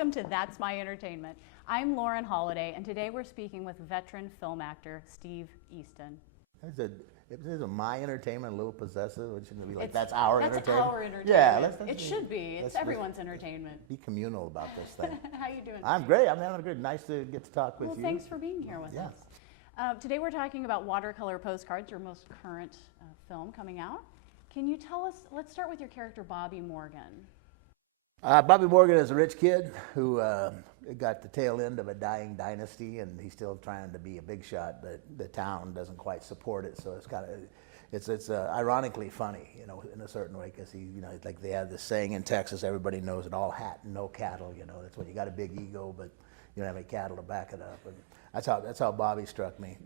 Welcome to That's My Entertainment. I'm Lauren Holiday, and today we're speaking with veteran film actor Steve Eastin. Is my entertainment a little possessive? It shouldn't be like that's our entertainment. That's our entertainment. Yeah, it should be. It's everyone's entertainment. Be communal about this thing. How you doing? I'm great. I'm having a good. Nice to get to talk with you. Well, thanks for being here with us. Today we're talking about Watercolor Postcards, your most current film coming out. Can you tell us? Let's start with your character, Bobby Morgan. Bobby Morgan is a rich kid who got the tail end of a dying dynasty, and he's still trying to be a big shot, but the town doesn't quite support it. So it's ironically funny, you know, in a certain way, because like they have this saying in Texas, everybody knows it, all hat and no cattle. You know, that's when you got a big ego, but you don't have any cattle to back it up. And that's how Bobby struck me.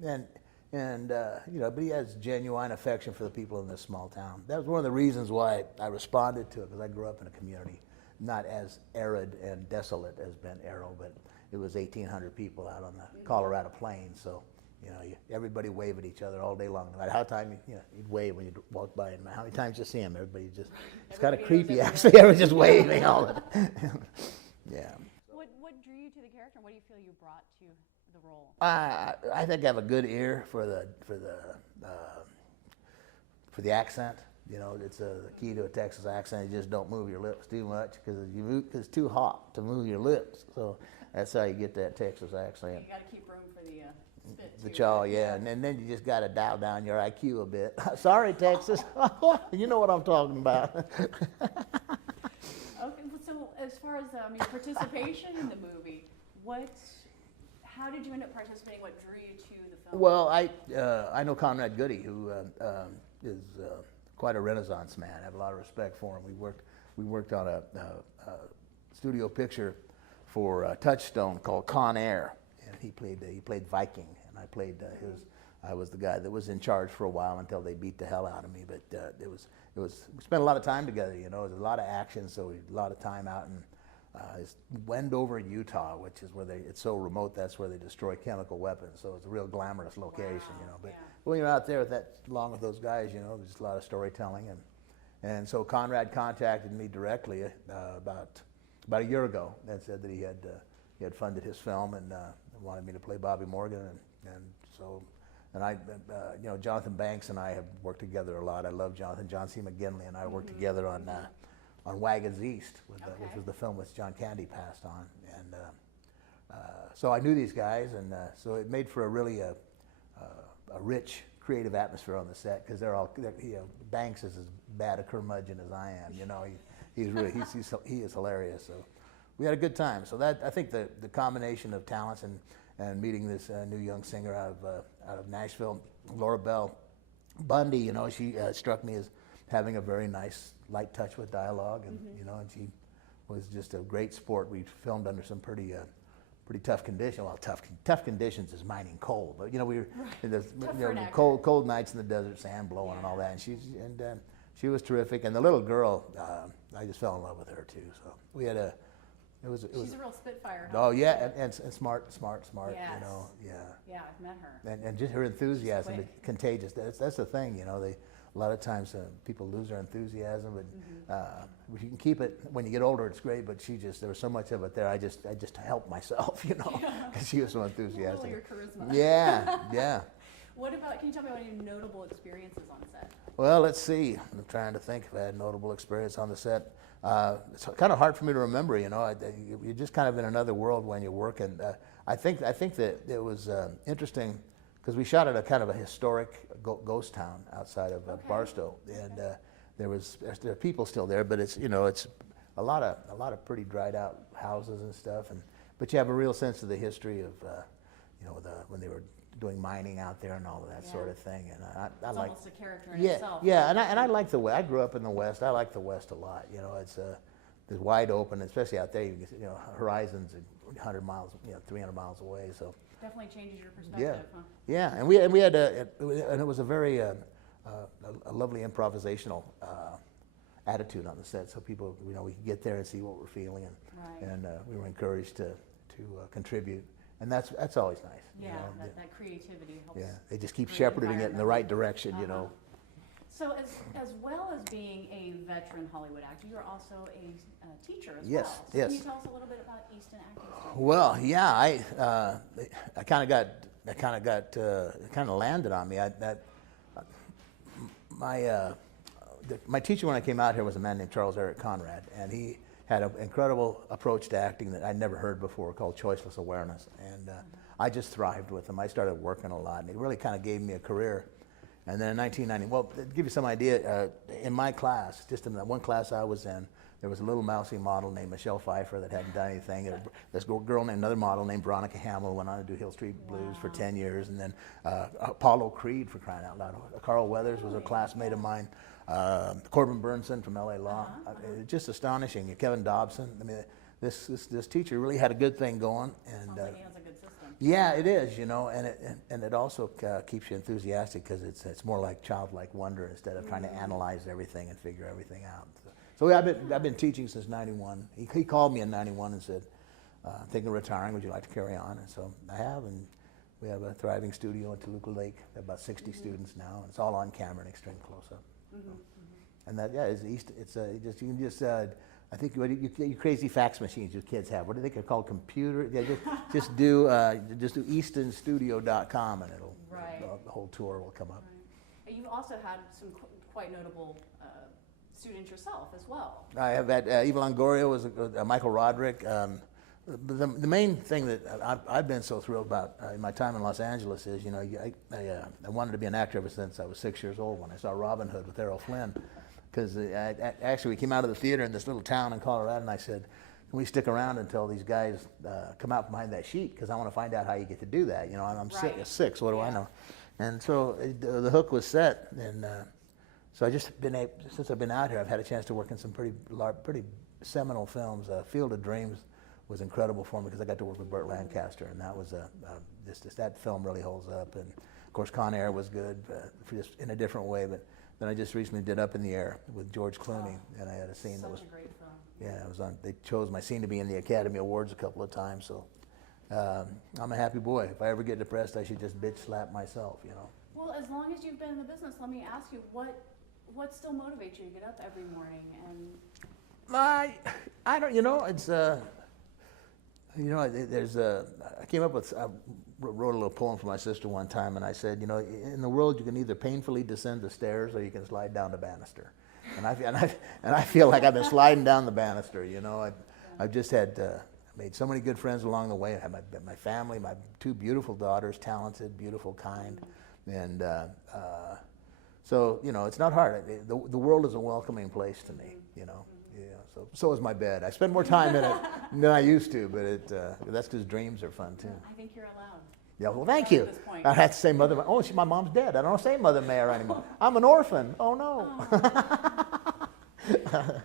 And you know, but he has genuine affection for the people in this small town. That was one of the reasons why I responded to it, because I grew up in a community not as arid and desolate as Ben Arrow, but it was 1,800 people out on the Colorado Plains. So, you know, everybody waved at each other all day long. No matter how time you'd wave when you walk by, and how many times you see him, everybody just, it's kind of creepy actually. Everyone's just waving all the time. Yeah. What drew you to the character, and what do you feel you brought to the role? I think I have a good ear for the accent. You know, it's the key to a Texas accent. You just don't move your lips too much, because it's too hot to move your lips. So that's how you get that Texas accent. You got to keep room for the spit. The chaw, yeah, and then you just got to dial down your IQ a bit. Sorry, Texas. You know what I'm talking about. Okay, so as far as participation in the movie, how did you end up participating? What drew you to the film? Well, I know Conrad Goody, who is quite a Renaissance man. I have a lot of respect for him. We worked on a studio picture for Touchstone called Con Air, and he played Viking, and I was the guy that was in charge for a while until they beat the hell out of me. But we spent a lot of time together. You know, there was a lot of action, so a lot of time out in Wendover, Utah, which is where it's so remote. That's where they destroy chemical weapons. So it's a real glamorous location, you know. But when you're out there along with those guys, you know, there's a lot of storytelling, and so Conrad contacted me directly about a year ago and said that he had funded his film and wanted me to play Bobby Morgan, and I you know, Jonathan Banks and I have worked together a lot. I love Jonathan. John C. McGinley and I worked together on Wagons East, which was the film which John Candy passed on, and so I knew these guys, and so it made for a really a rich creative atmosphere on the set, because Banks is as bad a curmudgeon as I am. You know, he is hilarious. So we had a good time. So I think the combination of talents and meeting this new young singer out of Nashville, Laura Bell Bundy, you know, she struck me as having a very nice light touch with dialogue, and you know, and she was just a great sport. We filmed under some pretty tough conditions. Well, tough conditions is mining coal, but you know, we were in the cold nights in the desert, sand blowing and all that. And she was terrific. And the little girl, I just fell in love with her too. So we had She's a real spitfire. Oh yeah, and smart. Yes. You know, yeah. Yeah, I've met her. And just her enthusiasm is contagious. That's the thing, you know. A lot of times people lose their enthusiasm, but you can keep it when you get older. It's great, but there was so much of it there. I just helped myself, you know, because she was so enthusiastic. Your charisma. Yeah. Can you tell me about any notable experiences on set? Well, let's see. I'm trying to think if I had notable experience on the set. It's kind of hard for me to remember, you know. You're just kind of in another world when you're working. I think that it was interesting, because we shot at a kind of a historic ghost town outside of Barstow, and there are people still there, but it's a lot of pretty dried out houses and stuff, but you have a real sense of the history of when they were doing mining out there and all of that sort of thing, and I like almost a character in itself. Yeah, and I like the West. I grew up in the West. I like the West a lot. You know, it's wide open, especially out there. You know, horizons 100 miles, 300 miles away. So definitely changes your perspective. Huh? Yeah, and we had and it was a very a lovely improvisational attitude on the set. So people, you know, we could get there and see what we're feeling, and we were encouraged to contribute. And that's always nice. Yeah, you know? that creativity helps. Yeah, they just keep shepherding it in the right direction, you know. So as well as being a veteran Hollywood actor, you're also a teacher as Yes, well. So yes. Can you tell us a little bit about Eastin Acting Studio? Well, yeah, I kind of landed on me. My teacher when I came out here was a man named Charles Eric Conrad, and he had an incredible approach to acting that I'd never heard before called choiceless awareness. And I just thrived with him. I started working a lot, and he really kind of gave me a career. And then in 1990, well, to give you some idea, in my class, just in the one class I was in, there was a little mousy model named Michelle Pfeiffer that hadn't done anything. This girl named, another model named Veronica Hamill went on to do Hill Street Blues for 10 years. And then Apollo Creed, for crying out loud. Carl Weathers was a classmate of mine. Corbin Burnson from LA Law. Just astonishing. Kevin Dobson. I mean, this teacher really had a good thing going. And sounds like he has a good system. yeah, it is, you know, and it also keeps you enthusiastic because it's more like childlike wonder instead of trying to analyze everything and figure everything out. So I've been teaching since '91. He called me in '91 and said, "I'm thinking of retiring. Would you like to carry on?" And so I have, and we have a thriving studio in Toluca Lake. We have about 60 students now, and it's all on camera and extreme close-up. And that, yeah, you can just. I think you crazy fax machines you kids have. What do they called? Computer? Yeah, just do eastinstudio.com and it'll the whole tour will come up. Right. You've also had some quite notable students yourself as well. I have had Eva Longoria was Michael Roderick. The main thing that I've been so thrilled about in my time in Los Angeles is, you know, I wanted to be an actor ever since I was 6 years old when I saw Robin Hood with Errol Flynn. Because actually we came out of the theater in this little town in Colorado, and I said, can we stick around until these guys come out behind that sheet? Because I want to find out how you get to do that. You know, I'm six, what do I know? And so the hook was set, and so I just since I've been out here, I've had a chance to work in some pretty seminal films. Field of Dreams was incredible for me because I got to work with Burt Lancaster, and that was that film really holds up. And of course, Con Air was good, just in a different way, but. Then I just recently did Up in the Air with George Clooney, and I had a scene that was such a great film. Yeah, it was on. They chose my scene to be in the Academy Awards a couple of times, so I'm a happy boy. If I ever get depressed, I should just bitch slap myself, you know. Well, as long as you've been in the business, let me ask you, what still motivates you to get up every morning? And I don't, you know, it's you know, there's I came up with. Wrote a little poem for my sister one time, and I said, you know, in the world you can either painfully descend the stairs or you can slide down the banister. And I feel like I've been sliding down the banister. You know, I've just had made so many good friends along the way. I have my family, my 2 beautiful daughters, talented, beautiful, kind, and so you know, it's not hard. The world is a welcoming place to me. You know. Yeah, so is my bed. I spend more time in it than I used to, but that's because dreams are fun too. I think you're allowed. Yeah, well, thank you. I had to say Mother. Oh, my mom's dead. I don't say Mother Mayor anymore. I'm an orphan. Oh no.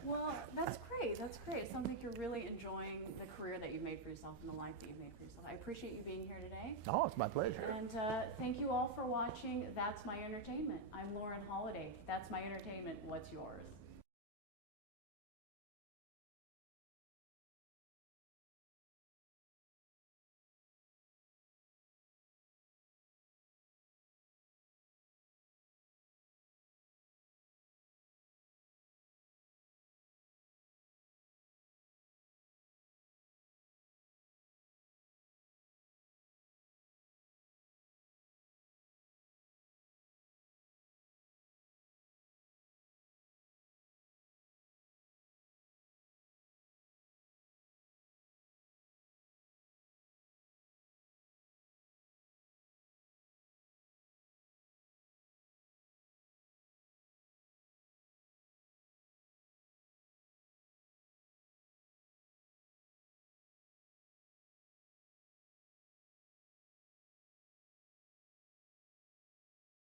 Well, that's great. That's great. It sounds like you're really enjoying the career that you've made for yourself and the life that you've made for yourself. I appreciate you being here today. Oh, it's my pleasure. And thank you all for watching That's My Entertainment. I'm Lauren Holiday. That's My Entertainment. What's yours?